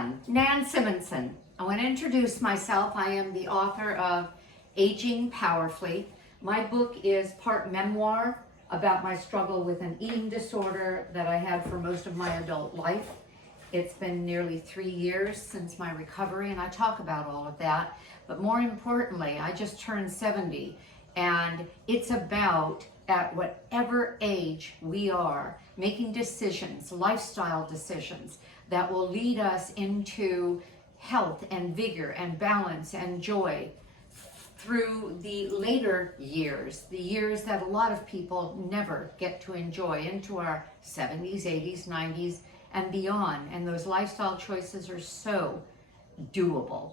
everyone, Nan Simonson. I want to introduce myself. I am the author of Aging Powerfully. My book is part memoir about my struggle with an eating disorder that I had for most of my adult life. It's been nearly 3 years since my recovery, and I talk about all of that. But more importantly, I just turned 70, and it's about, at whatever age we are, making decisions, lifestyle decisions, that will lead us into health and vigor and balance and joy through the later years, the years that a lot of people never get to enjoy, into our 70s, 80s, 90s, and beyond. And those lifestyle choices are so doable.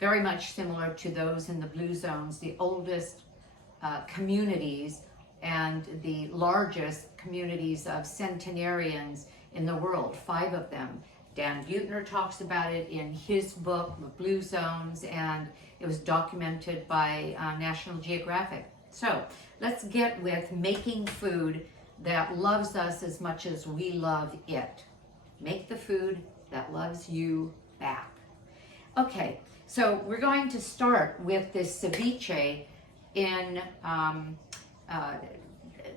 Very much similar to those in the blue zones, the oldest communities and the largest communities of centenarians in the world, 5 of them. Dan Buettner talks about it in his book, The Blue Zones, and it was documented by National Geographic. So let's get with making food that loves us as much as we love it. Make the food that loves you back. Okay, so we're going to start with this ceviche in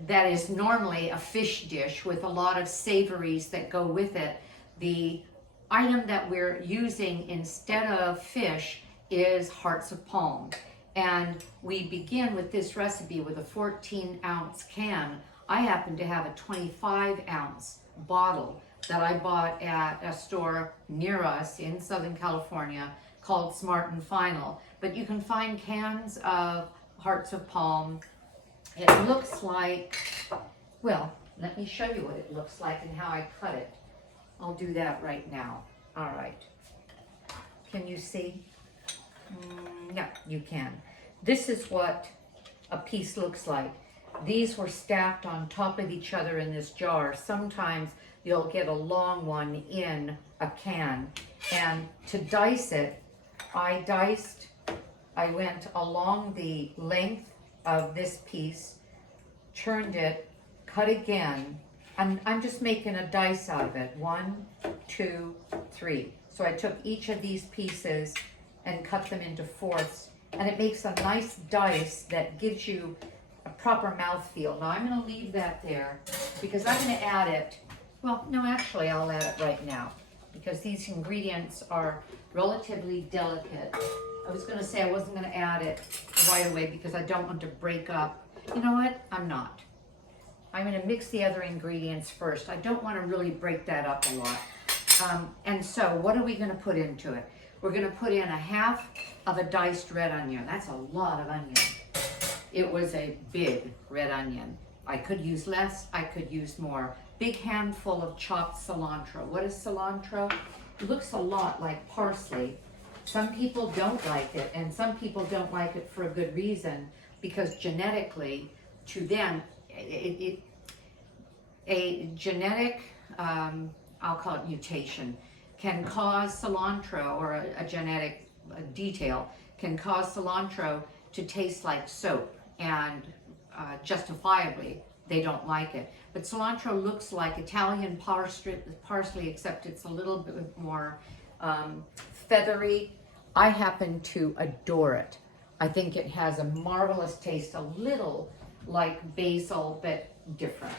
that is normally a fish dish with a lot of savories that go with it. The item that we're using instead of fish is hearts of palm. And we begin with this recipe with a 14-ounce can. I happen to have a 25-ounce bottle that I bought at a store near us in Southern California called Smart and Final. But you can find cans of hearts of palm. It looks like, well, let me show you what it looks like and how I cut it. I'll do that right now. All right. Can you see? No, you can. This is what a piece looks like. These were stacked on top of each other in this jar. Sometimes you'll get a long one in a can. And to dice it, I went along the length of this piece, churned it, cut again, and I'm just making a dice out of it. 1, 2, 3. So I took each of these pieces and cut them into fourths, and it makes a nice dice that gives you a proper mouthfeel. Now I'm going to leave that there because I'm going to add it. Well, no, actually I'll add it right now because these ingredients are relatively delicate. I was going to say I wasn't going to add it right away because I don't want to break up. You know what? I'm not. I'm going to mix the other ingredients first. I don't want to really break that up a lot. And so what are we going to put into it? We're going to put in 1/2 of a diced red onion. That's a lot of onion. It was a big red onion. I could use less, I could use more. Big handful of chopped cilantro. What is cilantro? It looks a lot like parsley. Some people don't like it, and some people don't like it for a good reason, because genetically, to them, a genetic, I'll call it mutation, can cause cilantro, or a genetic detail, can cause cilantro to taste like soap, and justifiably, they don't like it. But cilantro looks like Italian parsley, except it's a little bit more feathery. I happen to adore it. I think it has a marvelous taste, a little like basil, but different.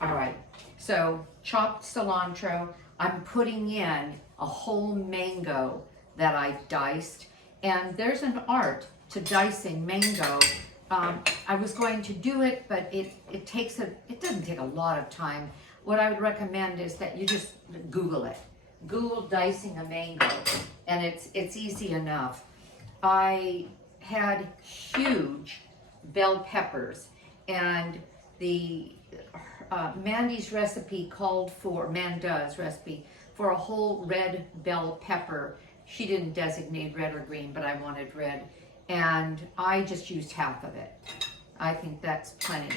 All right, so chopped cilantro. I'm putting in a whole mango that I've diced, and there's an art to dicing mango. I was going to do it, but it doesn't take a lot of time. What I would recommend is that you just Google it. Google dicing a mango, and it's easy enough. I had huge bell peppers, and the Mandy's recipe called for, Manda's recipe, for a whole red bell pepper. She didn't designate red or green, but I wanted red, and I just used 1/2 of it. I think that's plenty.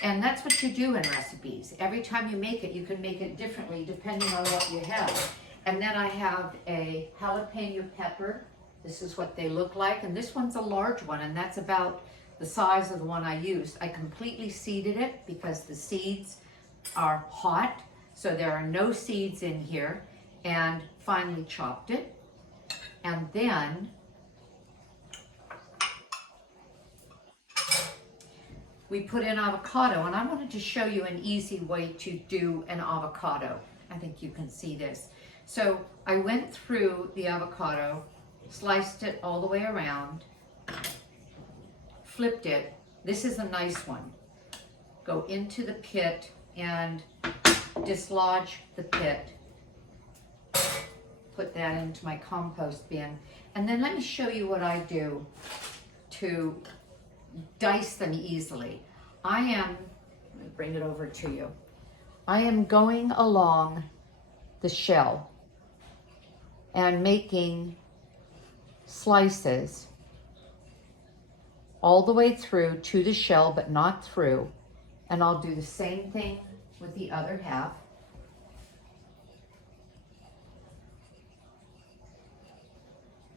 And that's what you do in recipes. Every time you make it, you can make it differently depending on what you have. And then I have a jalapeno pepper. This is what they look like, and this one's a large one, and that's about the size of the one I used. I completely seeded it because the seeds are hot, so there are no seeds in here. and finely chopped it. And then we put in avocado, and I wanted to show you an easy way to do an avocado. I think you can see this. So I went through the avocado, sliced it all the way around, flipped it. This is a nice one. Go into the pit and dislodge the pit. Put that into my compost bin. And then let me show you what I do to dice them easily. Let me bring it over to you. I am going along the shell and making slices all the way through to the shell, but not through. And I'll do the same thing with the other half.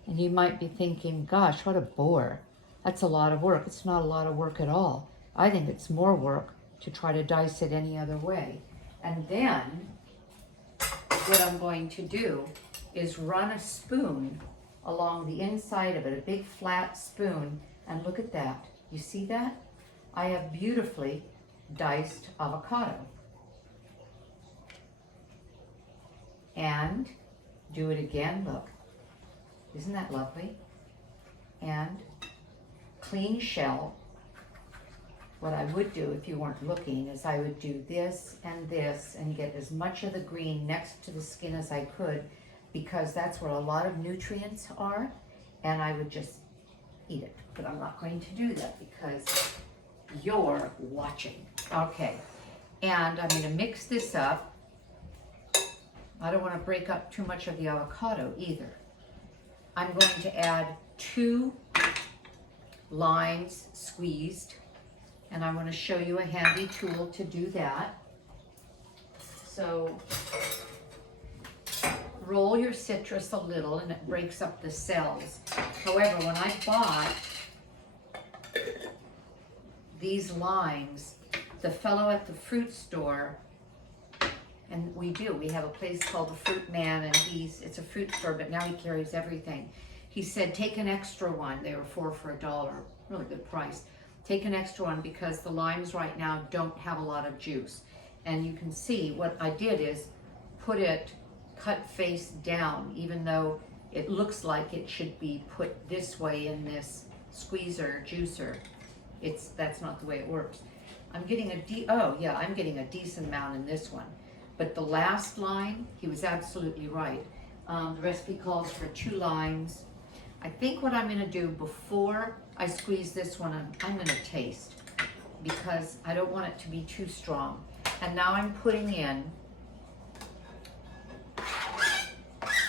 And you might be thinking, gosh, what a bore. That's a lot of work. It's not a lot of work at all. I think it's more work to try to dice it any other way. And then what I'm going to do is run a spoon along the inside of it, a big flat spoon, and look at that. You see that? I have beautifully diced avocado. And do it again, look. Isn't that lovely? And clean shell. What I would do if you weren't looking is I would do this and get as much of the green next to the skin as I could, because that's where a lot of nutrients are, and I would just eat it. But I'm not going to do that because you're watching. Okay, and I'm going to mix this up. I don't want to break up too much of the avocado either. I'm going to add 2 limes squeezed, and I want to show you a handy tool to do that. So roll your citrus a little and it breaks up the cells. However, when I bought these limes, the fellow at the fruit store, and we have a place called the Fruit Man, and it's a fruit store, but now he carries everything. He said, take an extra one. They were 4 for $1, really good price. Take an extra one because the limes right now don't have a lot of juice. And you can see what I did is put it cut face down, even though it looks like it should be put this way in this squeezer, juicer. That's not the way it works. I'm getting a decent amount in this one. But the last line, he was absolutely right. The recipe calls for 2 limes. I think what I'm going to do before I squeeze this one, I'm going to taste, because I don't want it to be too strong. And now I'm putting in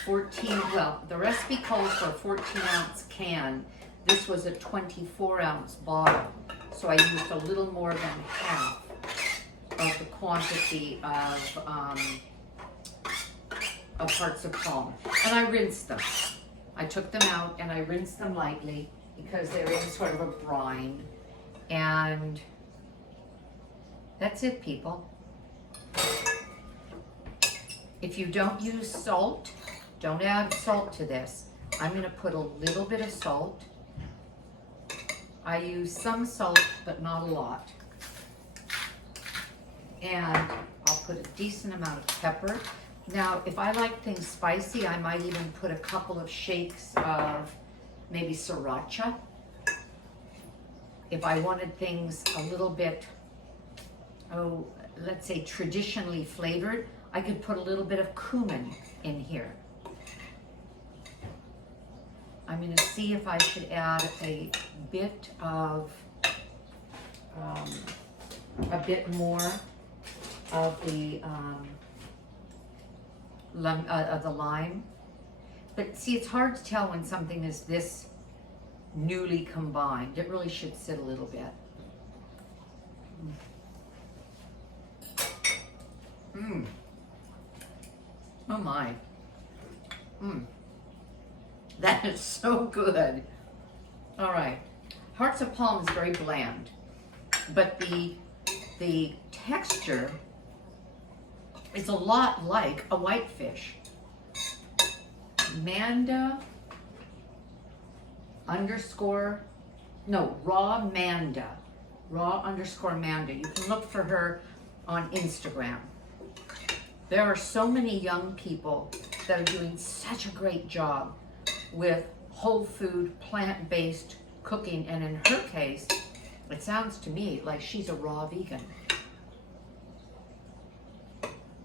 the recipe calls for a 14-ounce can. This was a 24-ounce bottle, so I used a little more than half of the quantity of hearts of palm. And I rinsed them. I took them out and I rinsed them lightly because they're in sort of a brine. And that's it, people. If you don't use salt, don't add salt to this. I'm going to put a little bit of salt. I use some salt, but not a lot. And I'll put a decent amount of pepper. Now, if I like things spicy, I might even put a couple of shakes of maybe sriracha. If I wanted things a little bit, let's say traditionally flavored, I could put a little bit of cumin in here. I'm going to see if I should add a bit more of the lime. But see, it's hard to tell when something is this newly combined. It really should sit a little bit. Oh my. That is so good. All right. Hearts of palm is very bland, but the texture is a lot like a whitefish. Manda underscore, no, Raw Manda. Raw underscore Manda. You can look for her on Instagram. There are so many young people that are doing such a great job with whole food, plant-based cooking, and in her case, it sounds to me like she's a raw vegan.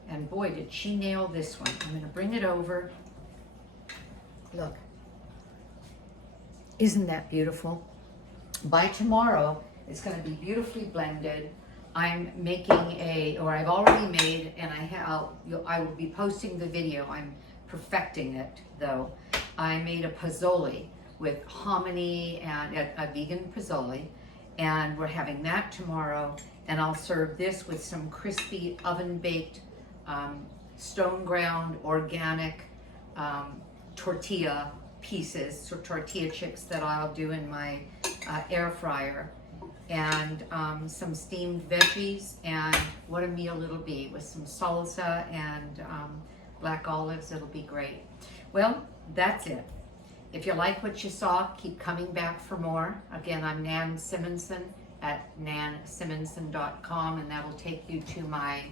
And boy, did she nail this one. I'm gonna bring it over. Look, isn't that beautiful? By tomorrow, it's gonna be beautifully blended. I'm making I've already made, and I will be posting the video. I'm perfecting it though. I made a pozole with hominy and a vegan pozole, and we're having that tomorrow. And I'll serve this with some crispy oven baked, stone ground organic tortilla pieces, so tortilla chips that I'll do in my air fryer, and some steamed veggies, and what a meal it'll be with some salsa and black olives. It'll be great. Well, that's it. If you like what you saw, keep coming back for more. Again, I'm Nan Simonson at nansimonson.com, and that'll take you to my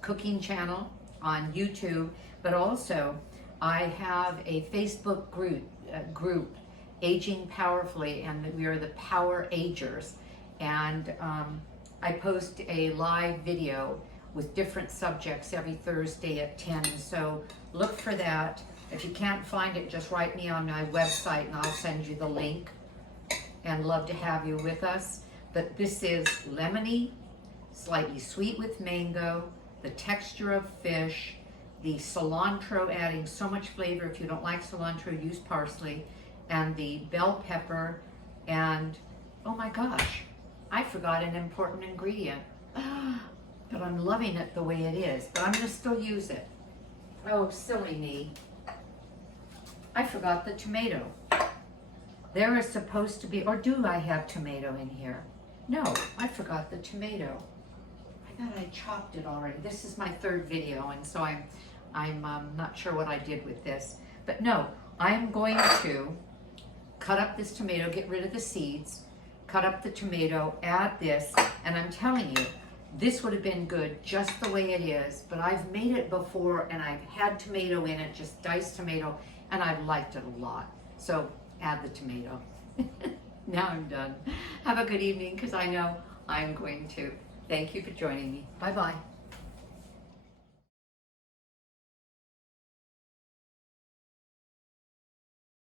cooking channel on YouTube. But also, I have a Facebook group, Aging Powerfully, and we are the Power Agers. And I post a live video with different subjects every Thursday at 10. So look for that. If you can't find it, just write me on my website and I'll send you the link. And love to have you with us. But this is lemony, slightly sweet with mango, the texture of fish, the cilantro adding so much flavor. If you don't like cilantro, use parsley, and the bell pepper, and oh my gosh, I forgot an important ingredient. But I'm loving it the way it is, but I'm gonna still use it. Oh, silly me. I forgot the tomato. There is supposed to be, or do I have tomato in here? No, I forgot the tomato. I thought I chopped it already. This is my third video, and so I'm not sure what I did with this. But no, I'm going to cut up this tomato, get rid of the seeds, cut up the tomato, add this, and I'm telling you, this would have been good just the way it is, but I've made it before and I've had tomato in it, just diced tomato, and I've liked it a lot. So add the tomato. Now I'm done. Have a good evening, because I know I'm going to. Thank you for joining me. Bye-bye.